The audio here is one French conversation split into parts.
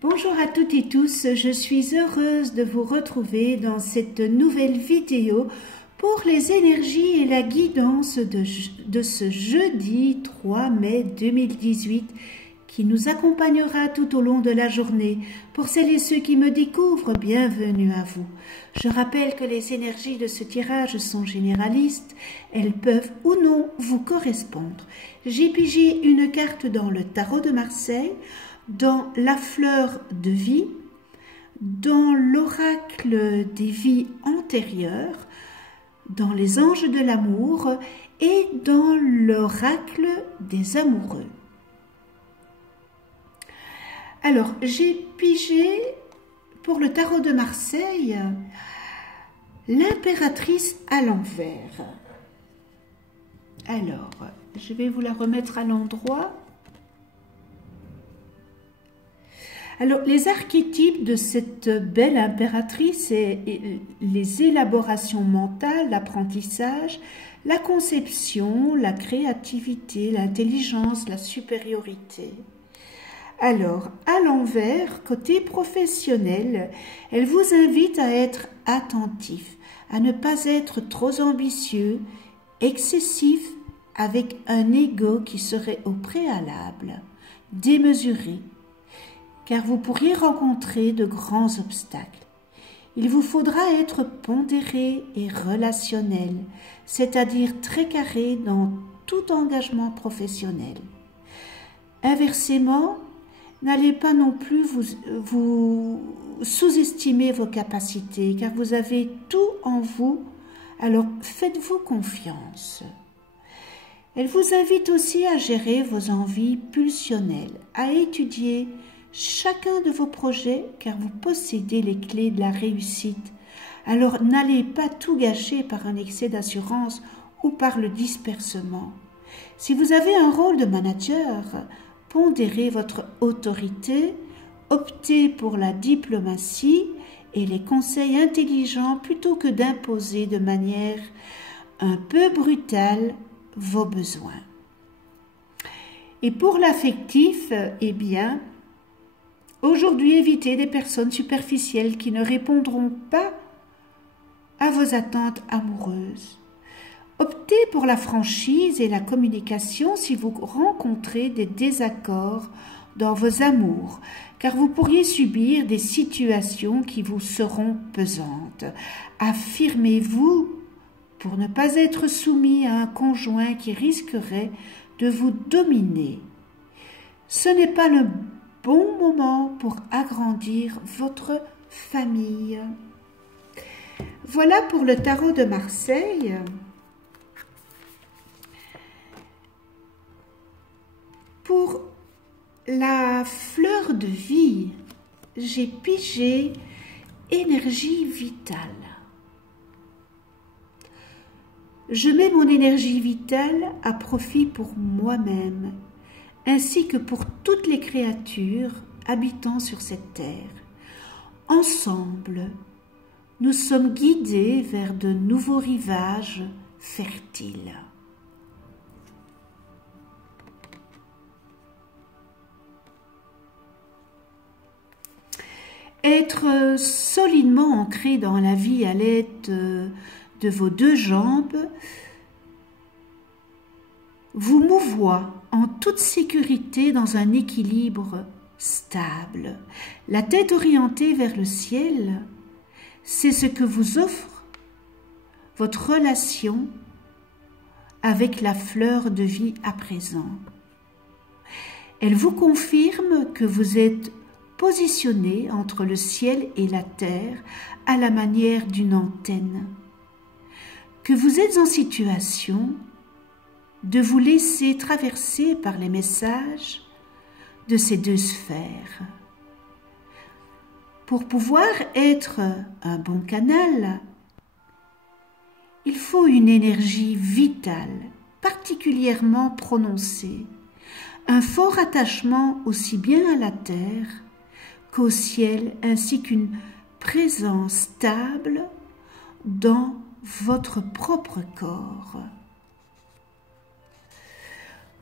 Bonjour à toutes et tous, je suis heureuse de vous retrouver dans cette nouvelle vidéo pour les énergies et la guidance de ce jeudi 3 mai 2018 qui nous accompagnera tout au long de la journée. Pour celles et ceux qui me découvrent, bienvenue à vous. Je rappelle que les énergies de ce tirage sont généralistes, elles peuvent ou non vous correspondre. J'ai pigé une carte dans le tarot de Marseille, dans la fleur de vie, dans l'oracle des vies antérieures, dans les anges de l'amour et dans l'oracle des amoureux. Alors, j'ai pigé pour le tarot de Marseille l'impératrice à l'envers. Alors, je vais vous la remettre à l'endroit. Alors, les archétypes de cette belle impératrice, c'est les élaborations mentales, l'apprentissage, la conception, la créativité, l'intelligence, la supériorité. Alors, à l'envers, côté professionnel, elle vous invite à être attentif, à ne pas être trop ambitieux, excessif, avec un ego qui serait au préalable, démesuré, car vous pourriez rencontrer de grands obstacles. Il vous faudra être pondéré et relationnel, c'est-à-dire très carré dans tout engagement professionnel. Inversement, n'allez pas non plus vous sous-estimer vos capacités, car vous avez tout en vous, alors faites-vous confiance. Elle vous invite aussi à gérer vos envies pulsionnelles, à étudier chacun de vos projets, car vous possédez les clés de la réussite. Alors n'allez pas tout gâcher par un excès d'assurance ou par le dispersement. Si vous avez un rôle de manager, pondérez votre autorité, optez pour la diplomatie et les conseils intelligents plutôt que d'imposer de manière un peu brutale vos besoins. Et pour l'affectif, eh bien, aujourd'hui, évitez des personnes superficielles qui ne répondront pas à vos attentes amoureuses. Optez pour la franchise et la communication si vous rencontrez des désaccords dans vos amours, car vous pourriez subir des situations qui vous seront pesantes. Affirmez-vous pour ne pas être soumis à un conjoint qui risquerait de vous dominer. Ce n'est pas le bon moment pour agrandir votre famille. Voilà pour le tarot de Marseille. Pour la fleur de vie, j'ai pigé énergie vitale. Je mets mon énergie vitale à profit pour moi-même, ainsi que pour toutes les créatures habitant sur cette terre. Ensemble, nous sommes guidés vers de nouveaux rivages fertiles. Être solidement ancré dans la vie à l'aide de vos deux jambes vous mouvoie en toute sécurité dans un équilibre stable. La tête orientée vers le ciel, c'est ce que vous offre votre relation avec la fleur de vie à présent. Elle vous confirme que vous êtes positionné entre le ciel et la terre à la manière d'une antenne, que vous êtes en situation de vous laisser traverser par les messages de ces deux sphères. Pour pouvoir être un bon canal, il faut une énergie vitale, particulièrement prononcée, un fort attachement aussi bien à la terre qu'au ciel, ainsi qu'une présence stable dans votre propre corps.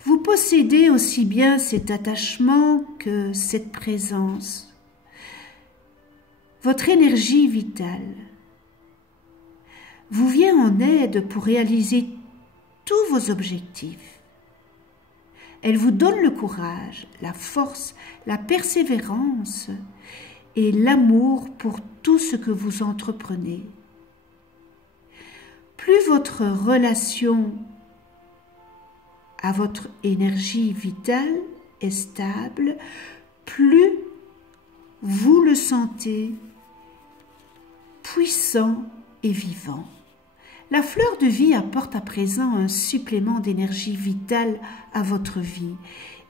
Vous possédez aussi bien cet attachement que cette présence. votre énergie vitale vous vient en aide pour réaliser tous vos objectifs. Elle vous donne le courage, la force, la persévérance et l'amour pour tout ce que vous entreprenez. Plus votre relation à votre énergie vitale est stable, plus vous le sentez puissant et vivant. La fleur de vie apporte à présent un supplément d'énergie vitale à votre vie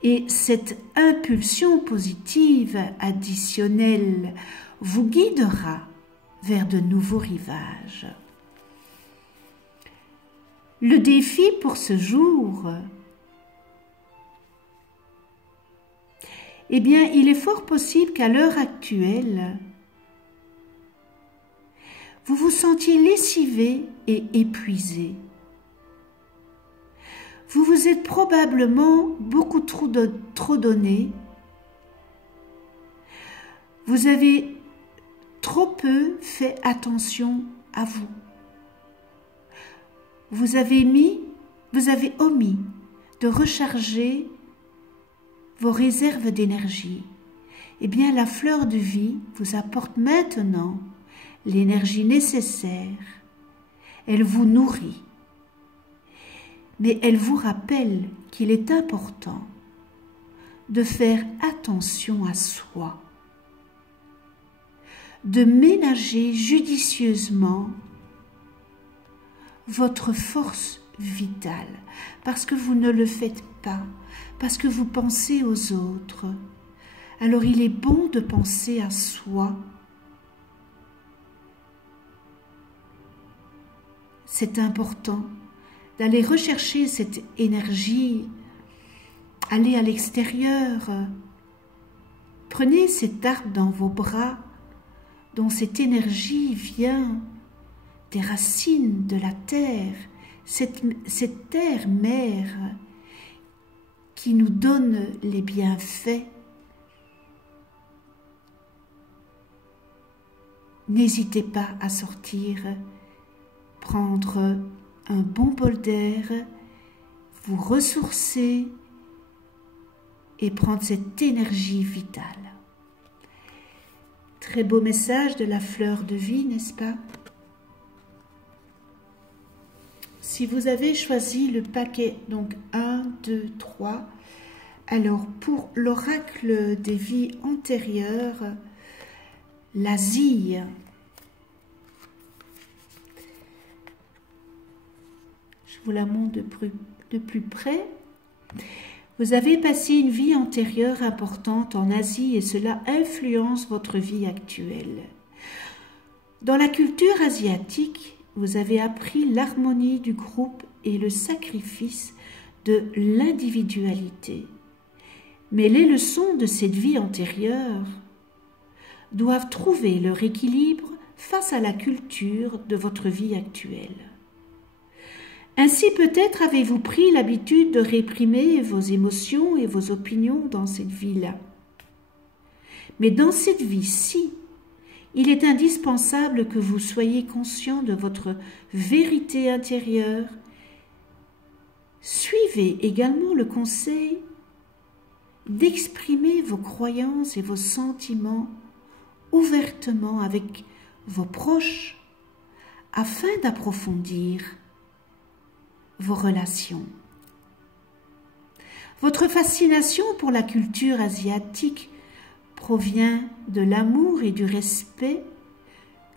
et cette impulsion positive additionnelle vous guidera vers de nouveaux rivages. Le défi pour ce jour, eh bien, il est fort possible qu'à l'heure actuelle, vous vous sentiez lessivé et épuisé. Vous vous êtes probablement beaucoup trop donné. Vous avez trop peu fait attention à vous. Vous avez omis de recharger vos réserves d'énergie. Eh bien, la fleur de vie vous apporte maintenant l'énergie nécessaire. Elle vous nourrit. Mais elle vous rappelle qu'il est important de faire attention à soi, de ménager judicieusement votre force vitale, parce que vous ne le faites pas, parce que vous pensez aux autres. Alors il est bon de penser à soi. C'est important d'aller rechercher cette énergie, aller à l'extérieur. Prenez cet arbre dans vos bras, dont cette énergie vient des racines de la terre, cette terre-mère qui nous donne les bienfaits. N'hésitez pas à sortir, prendre un bon bol d'air, vous ressourcer et prendre cette énergie vitale. Très beau message de la fleur de vie, n'est-ce pas? Si vous avez choisi le paquet, donc 1, 2, 3, alors pour l'oracle des vies antérieures, la zille. Je vous la montre de plus près. Vous avez passé une vie antérieure importante en Asie et cela influence votre vie actuelle. Dans la culture asiatique, vous avez appris l'harmonie du groupe et le sacrifice de l'individualité. Mais les leçons de cette vie antérieure doivent trouver leur équilibre face à la culture de votre vie actuelle. Ainsi peut-être avez-vous pris l'habitude de réprimer vos émotions et vos opinions dans cette vie-là. Mais dans cette vie-ci, il est indispensable que vous soyez conscient de votre vérité intérieure. Suivez également le conseil d'exprimer vos croyances et vos sentiments ouvertement avec vos proches afin d'approfondir vos relations. Votre fascination pour la culture asiatique provient de l'amour et du respect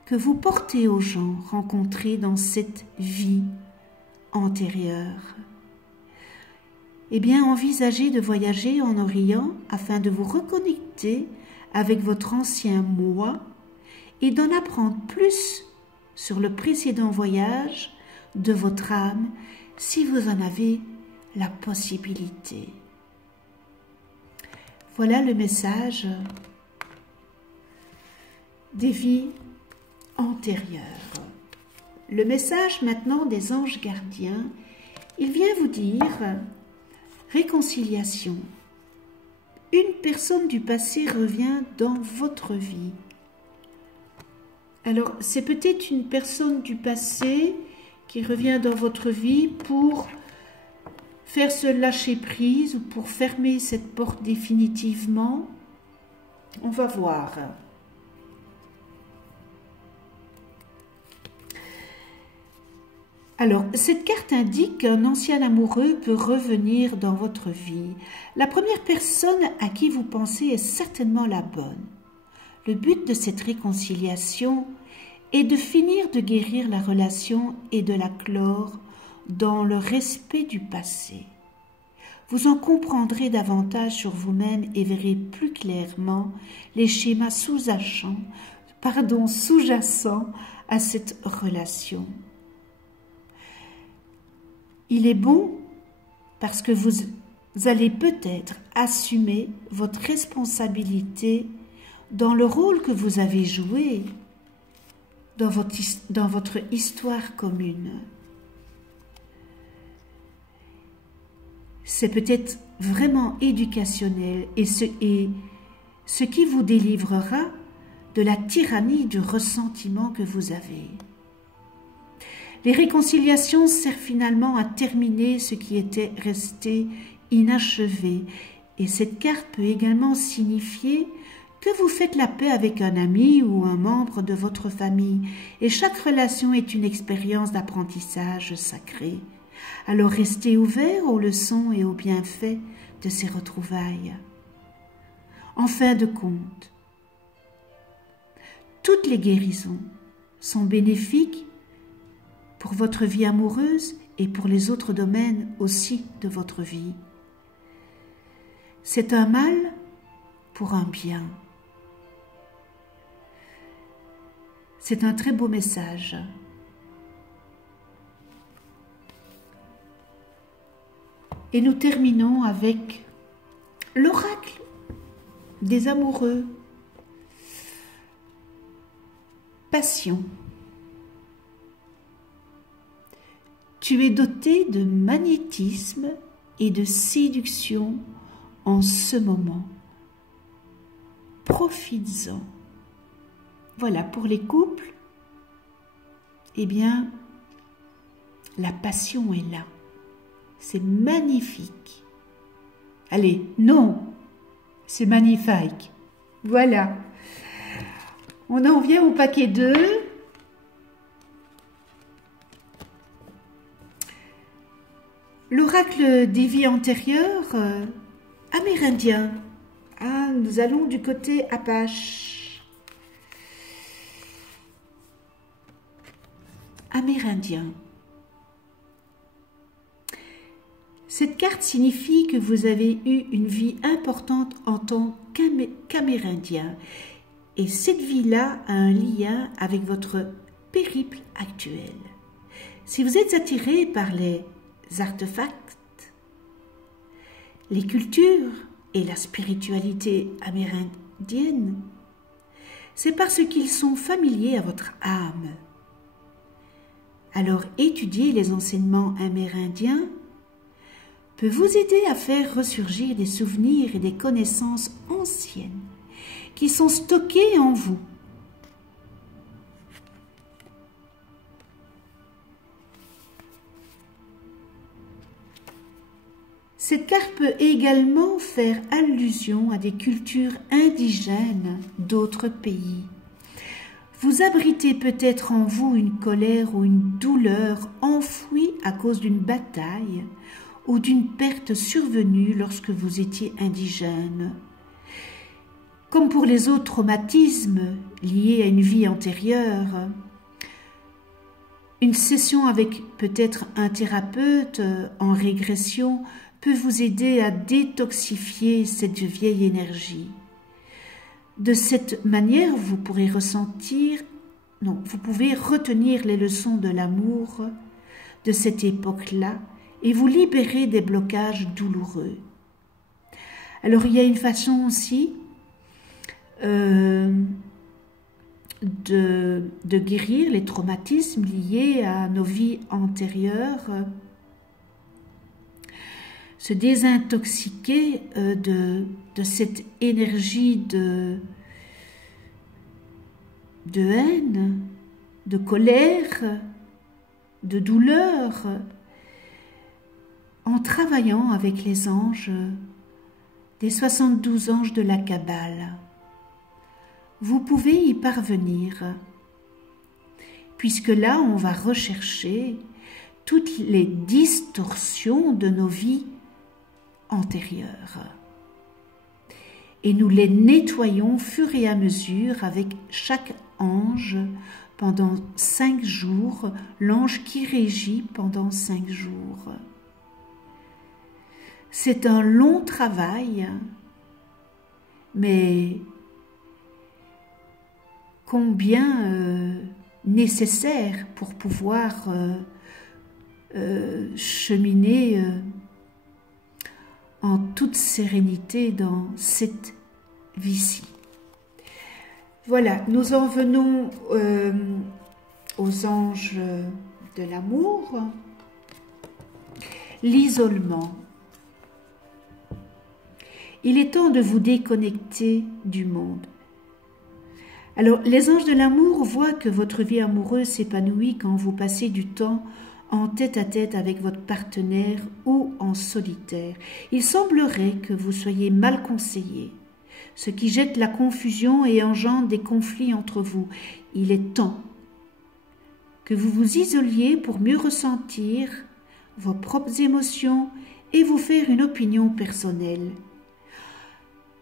que vous portez aux gens rencontrés dans cette vie antérieure. Eh bien, envisagez de voyager en Orient afin de vous reconnecter avec votre ancien moi et d'en apprendre plus sur le précédent voyage de votre âme si vous en avez la possibilité. Voilà le message des vies antérieures. Le message maintenant des anges gardiens, il vient vous dire réconciliation. Une personne du passé revient dans votre vie. Alors, c'est peut-être une personne du passé qui revient dans votre vie pour faire ce lâcher-prise ou pour fermer cette porte définitivement. On va voir. Alors, cette carte indique qu'un ancien amoureux peut revenir dans votre vie. La première personne à qui vous pensez est certainement la bonne. Le but de cette réconciliation est de finir de guérir la relation et de la clore dans le respect du passé. Vous en comprendrez davantage sur vous-même et verrez plus clairement les schémas sous-jacents à cette relation. Il est bon parce que vous allez peut-être assumer votre responsabilité dans le rôle que vous avez joué dans votre histoire commune. C'est peut-être vraiment éducationnel et ce qui vous délivrera de la tyrannie du ressentiment que vous avez. Les réconciliations servent finalement à terminer ce qui était resté inachevé et cette carte peut également signifier que vous faites la paix avec un ami ou un membre de votre famille et chaque relation est une expérience d'apprentissage sacré. Alors restez ouverts aux leçons et aux bienfaits de ces retrouvailles. En fin de compte, toutes les guérisons sont bénéfiques pour votre vie amoureuse et pour les autres domaines aussi de votre vie. C'est un mal pour un bien. C'est un très beau message. Et nous terminons avec l'oracle des amoureux. Passion. Tu es doté de magnétisme et de séduction en ce moment. Profites-en. Voilà, pour les couples, eh bien, la passion est là. C'est magnifique. Allez, non, c'est magnifique. Voilà. On en vient au paquet 2. L'oracle des vies antérieures, amérindien. Ah, nous allons du côté Apache. Amérindien. Cette carte signifie que vous avez eu une vie importante en tant qu'Amérindien. Et cette vie-là a un lien avec votre périple actuel. Si vous êtes attiré par les artefacts, les cultures et la spiritualité amérindienne, c'est parce qu'ils sont familiers à votre âme. Alors étudier les enseignements amérindiens peut vous aider à faire ressurgir des souvenirs et des connaissances anciennes qui sont stockées en vous. Cette carte peut également faire allusion à des cultures indigènes d'autres pays. Vous abritez peut-être en vous une colère ou une douleur enfouie à cause d'une bataille ou d'une perte survenue lorsque vous étiez indigène. Comme pour les autres traumatismes liés à une vie antérieure, une session avec peut-être un thérapeute en régression peut vous aider à détoxifier cette vieille énergie. De cette manière, vous pouvez retenir les leçons de l'amour de cette époque-là et vous libérer des blocages douloureux. Alors, il y a une façon aussi de guérir les traumatismes liés à nos vies antérieures, se désintoxiquer de cette énergie de de haine, de colère, de douleur, en travaillant avec les anges, des 72 anges de la Kabbale. Vous pouvez y parvenir, puisque là, on va rechercher toutes les distorsions de nos vies antérieures. Et nous les nettoyons au fur et à mesure avec chaque ange pendant 5 jours, l'ange qui régit pendant 5 jours. C'est un long travail, mais combien nécessaire pour pouvoir cheminer en toute sérénité dans cette vie-ci. Voilà, nous en venons aux anges de l'amour. L'isolement. Il est temps de vous déconnecter du monde. Alors, les anges de l'amour voient que votre vie amoureuse s'épanouit quand vous passez du temps en tête-à-tête avec votre partenaire ou en solitaire. Il semblerait que vous soyez mal conseillé, ce qui jette la confusion et engendre des conflits entre vous. Il est temps que vous vous isoliez pour mieux ressentir vos propres émotions et vous faire une opinion personnelle.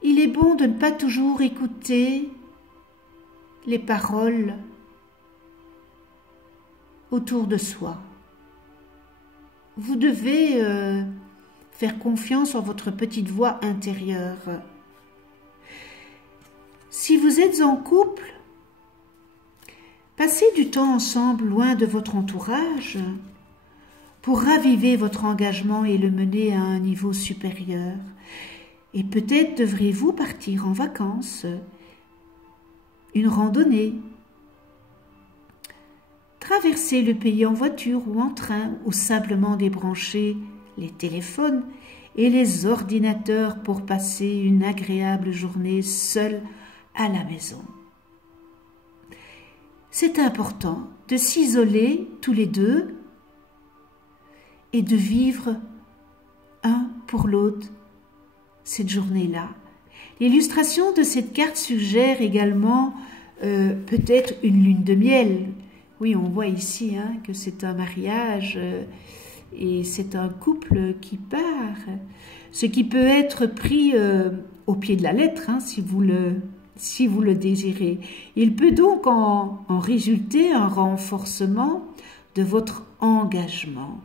Il est bon de ne pas toujours écouter les paroles autour de soi. Vous devez faire confiance en votre petite voix intérieure. Si vous êtes en couple, passez du temps ensemble loin de votre entourage pour raviver votre engagement et le mener à un niveau supérieur. Et peut-être devrez-vous partir en vacances, une randonnée, traverser le pays en voiture ou en train, ou simplement débrancher les téléphones et les ordinateurs pour passer une agréable journée seul à la maison. C'est important de s'isoler tous les deux et de vivre un pour l'autre cette journée-là. L'illustration de cette carte suggère également peut-être une lune de miel. Oui, on voit ici que c'est un mariage et c'est un couple qui part. Ce qui peut être pris au pied de la lettre, si vous le désirez. Il peut donc en résulter un renforcement de votre engagement.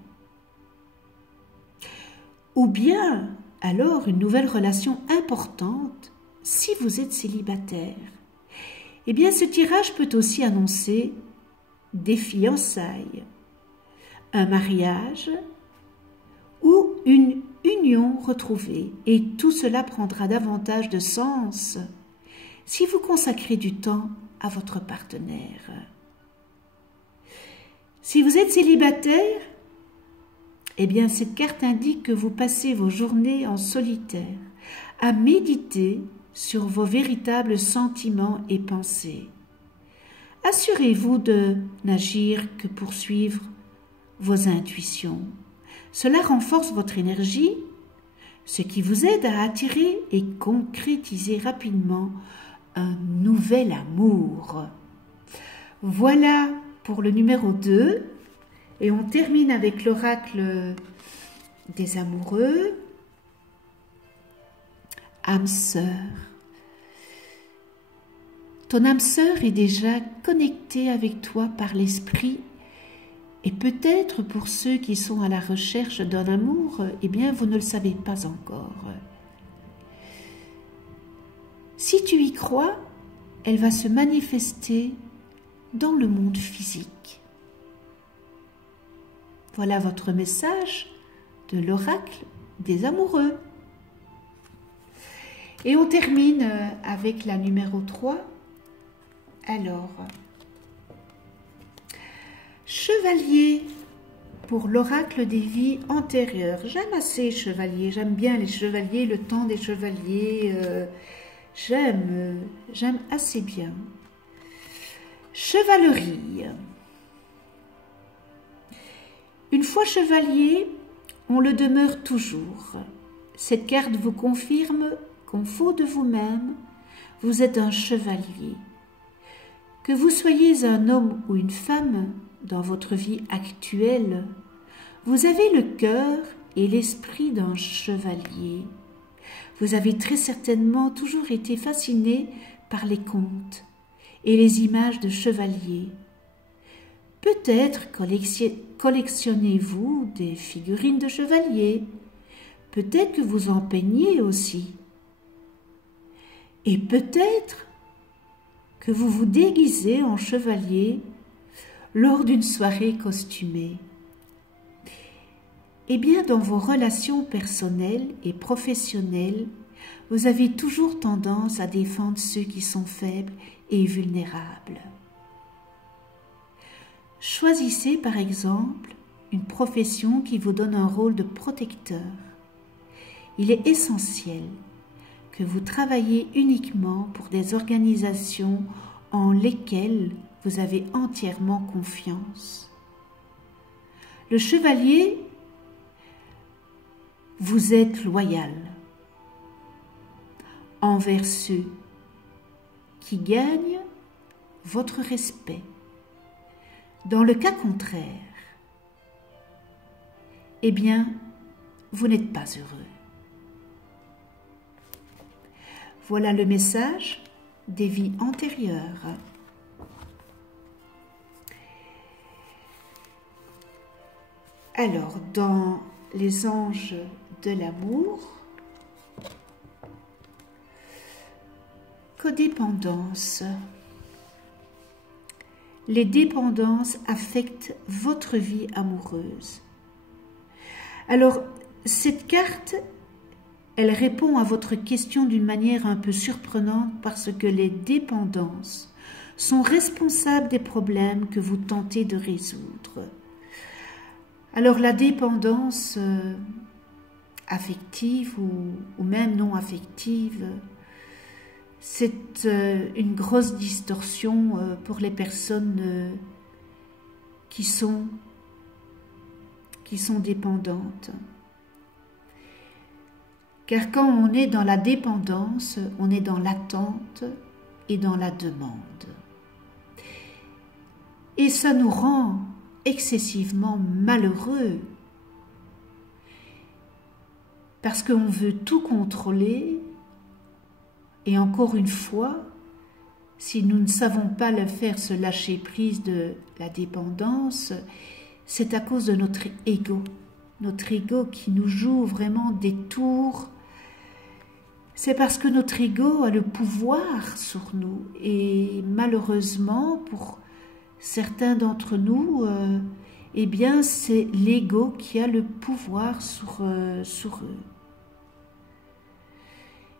Ou bien, alors, une nouvelle relation importante si vous êtes célibataire. Eh bien, ce tirage peut aussi annoncer des fiançailles, un mariage ou une union retrouvée. Et tout cela prendra davantage de sens si vous consacrez du temps à votre partenaire. Si vous êtes célibataire, eh bien, cette carte indique que vous passez vos journées en solitaire, à méditer sur vos véritables sentiments et pensées. Assurez-vous de n'agir que pour suivre vos intuitions. Cela renforce votre énergie, ce qui vous aide à attirer et concrétiser rapidement un nouvel amour. Voilà pour le numéro 2. Et on termine avec l'oracle des amoureux. Âme sœur. Ton âme sœur est déjà connectée avec toi par l'esprit. Et peut-être pour ceux qui sont à la recherche d'un amour, eh bien vous ne le savez pas encore. Si tu y crois, elle va se manifester dans le monde physique. Voilà votre message de l'oracle des amoureux. Et on termine avec la numéro 3. Alors, chevalier pour l'oracle des vies antérieures. J'aime assez les chevaliers, j'aime bien les chevaliers, le temps des chevaliers, j'aime assez bien. Chevalerie. Une fois chevalier, on le demeure toujours. Cette carte vous confirme qu'en faux de vous-même, vous êtes un chevalier. Que vous soyez un homme ou une femme dans votre vie actuelle, vous avez le cœur et l'esprit d'un chevalier. Vous avez très certainement toujours été fasciné par les contes et les images de chevaliers. Peut-être collectionnez-vous des figurines de chevaliers. Peut-être que vous en peignez aussi. Et peut-être que vous vous déguisez en chevalier lors d'une soirée costumée. Eh bien, dans vos relations personnelles et professionnelles, vous avez toujours tendance à défendre ceux qui sont faibles et vulnérables. Choisissez par exemple une profession qui vous donne un rôle de protecteur. Il est essentiel que vous travaillez uniquement pour des organisations en lesquelles vous avez entièrement confiance. Le chevalier, vous êtes loyal envers ceux qui gagnent votre respect. Dans le cas contraire, eh bien, vous n'êtes pas heureux. Voilà le message des vies antérieures. Alors, dans les anges de l'amour, codépendance. Les dépendances affectent votre vie amoureuse. Alors, cette carte, elle répond à votre question d'une manière un peu surprenante parce que les dépendances sont responsables des problèmes que vous tentez de résoudre. Alors, la dépendance affective ou même non affective, c'est une grosse distorsion pour les personnes qui sont dépendantes. Car quand on est dans la dépendance, on est dans l'attente et dans la demande. Et ça nous rend excessivement malheureux parce qu'on veut tout contrôler. Et encore une fois, si nous ne savons pas le faire, se lâcher prise de la dépendance, c'est à cause de notre ego qui nous joue vraiment des tours. C'est parce que notre ego a le pouvoir sur nous. Et malheureusement, pour certains d'entre nous, eh bien, c'est l'ego qui a le pouvoir sur eux.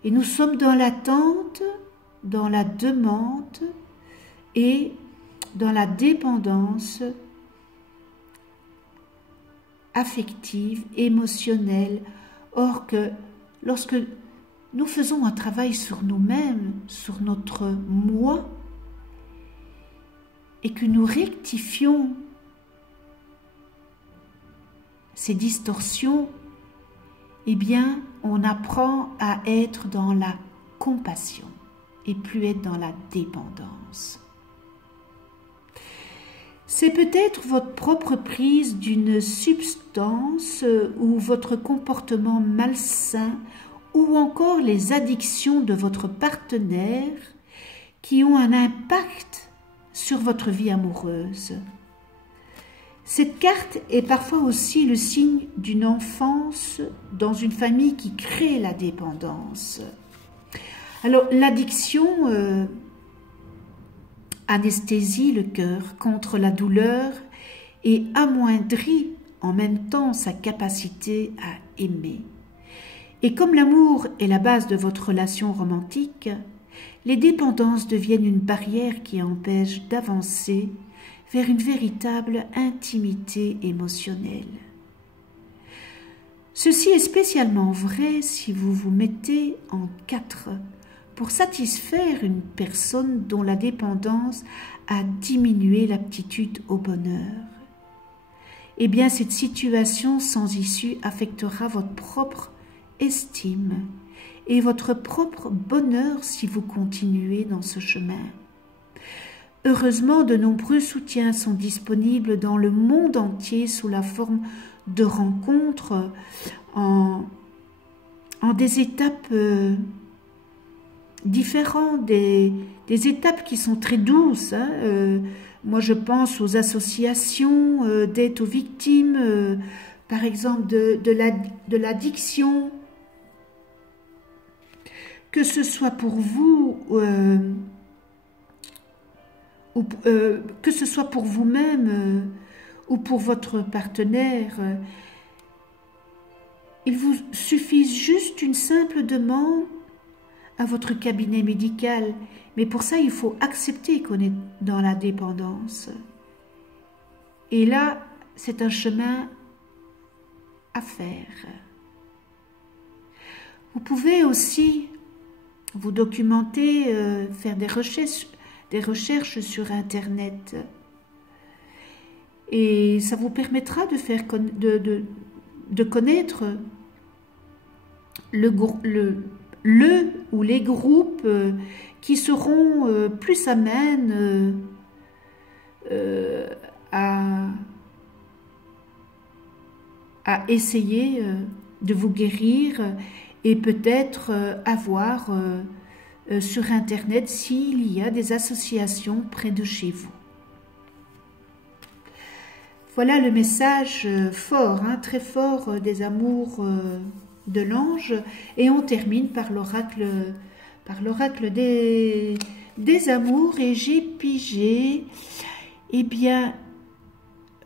Et nous sommes dans l'attente, dans la demande et dans la dépendance affective, émotionnelle. Or que lorsque nous faisons un travail sur nous-mêmes, sur notre moi, et que nous rectifions ces distorsions, eh bien, on apprend à être dans la compassion et plus être dans la dépendance. C'est peut-être votre propre prise d'une substance ou votre comportement malsain ou encore les addictions de votre partenaire qui ont un impact sur votre vie amoureuse. Cette carte est parfois aussi le signe d'une enfance dans une famille qui crée la dépendance. Alors, l'addiction anesthésie le cœur contre la douleur et amoindrit en même temps sa capacité à aimer. Et comme l'amour est la base de votre relation romantique, les dépendances deviennent une barrière qui empêche d'avancer vers une véritable intimité émotionnelle. Ceci est spécialement vrai si vous vous mettez en 4 pour satisfaire une personne dont la dépendance a diminué l'aptitude au bonheur. Eh bien, cette situation sans issue affectera votre propre estime et votre propre bonheur si vous continuez dans ce chemin. Heureusement, de nombreux soutiens sont disponibles dans le monde entier sous la forme de rencontres en des étapes différentes, des étapes qui sont très douces. Moi, je pense aux associations d'aide aux victimes, par exemple de l'addiction, que ce soit pour vous ou que ce soit pour vous-même ou pour votre partenaire. Il vous suffit juste une simple demande à votre cabinet médical, mais pour ça, il faut accepter qu'on est dans la dépendance. Et là, c'est un chemin à faire. Vous pouvez aussi vous documenter, faire des recherches sur Internet. Et ça vous permettra de connaître le ou les groupes qui seront plus amènes à essayer de vous guérir et peut-être avoir sur Internet s'il y a des associations près de chez vous. Voilà le message fort, très fort des amours de l'ange, et on termine par l'oracle des amours, et j'ai pigé, eh bien,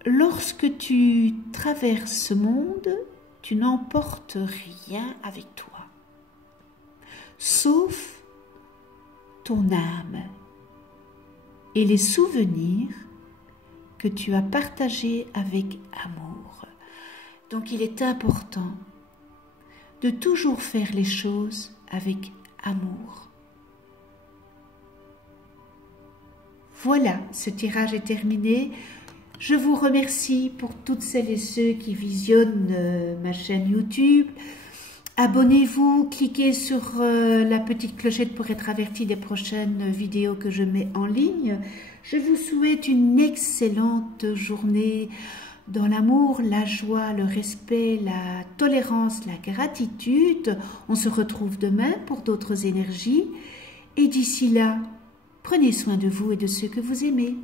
lorsque tu traverses ce monde, tu n'emportes rien avec toi, sauf ton âme et les souvenirs que tu as partagés avec amour. Donc il est important de toujours faire les choses avec amour. Voilà, ce tirage est terminé. Je vous remercie pour toutes celles et ceux qui visionnent ma chaîne YouTube. Abonnez-vous, cliquez sur la petite clochette pour être averti des prochaines vidéos que je mets en ligne. Je vous souhaite une excellente journée dans l'amour, la joie, le respect, la tolérance, la gratitude. On se retrouve demain pour d'autres énergies. Et d'ici là, prenez soin de vous et de ceux que vous aimez.